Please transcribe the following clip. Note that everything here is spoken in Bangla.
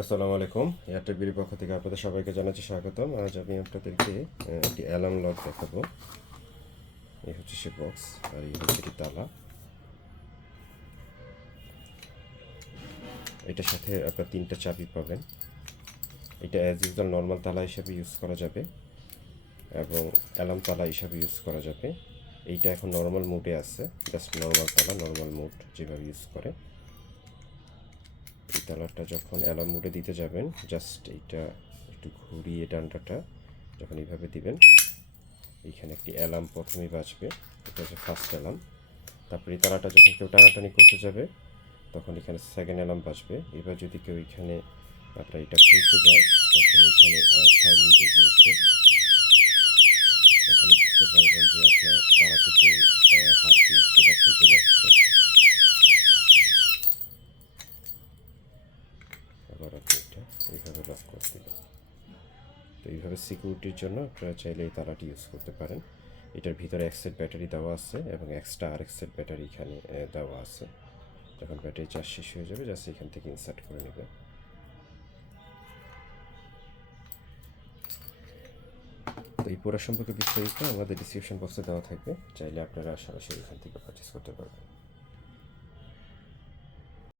আসসালামু আলাইকুম। এয়ারটেল বিড়ির পক্ষ থেকে আপনাদের সবাইকে জানাচ্ছি স্বাগতম। আজ আমি আপনাদেরকে একটি অ্যালার্ম লক দেখাবো। এই হচ্ছে সে বক্স আর এই হচ্ছে তালা। এটার সাথে আপনার তিনটা চাবি পাবেন। এটা অ্যাজ ইউজুয়াল নর্মাল তালা হিসেবে ইউজ করা যাবে এবং অ্যালার্ম তালা হিসাবে ইউজ করা যাবে। এইটা এখন নর্মাল মোডে আছে। জাস্ট নর্মাল তালা নর্মাল মোড যেভাবে ইউজ করে। তালাটা যখন অ্যালার্ম মোডে দিতে যাবেন জাস্ট এইটা একটু ঘুরিয়ে ডান্ডাটা যখন এইভাবে দিবেন, এইখানে একটি অ্যালার্ম প্রথমেই বাজবে, এটা হচ্ছে ফার্স্ট অ্যালার্ম তারপরে এই তালাটা যখন কেউ টানাটানি করতে যাবে, তখন এখানে সেকেন্ড অ্যালার্ম বাজবে। এবার যদি কেউ এখানে আপনার এটা খুলতে যায়, তখন এখানে সাইলেন্ট বেজে উঠবে তখন বুঝতে পারবেন যে আপনার তালাতে কেউ হাত দিয়েছে বা খুলতে যাচ্ছে। আপনি এটা, এইভাবে লক করে দিলেন তো এইভাবে সিকিউরিটির জন্য আপনারা চাইলে এই তালাটি ইউজ করতে পারেন। এটার ভিতরে এক ব্যাটারি দেওয়া আছে এবং এক্সট্রা আরেক সেট ব্যাটারি এখানে দেওয়া আছে। যখন ব্যাটারি চার্জ শেষ হয়ে যাবে জাস্ট এখান থেকে ইনসার্ট করে নেবে। তো এই পুরো সম্পর্কে বিস্তারিত আমাদের ডিসক্রিপশন বক্সে দেওয়া থাকবে। চাইলে আপনারা সরাসরি এখান থেকে পারচেস করতে পারবেন।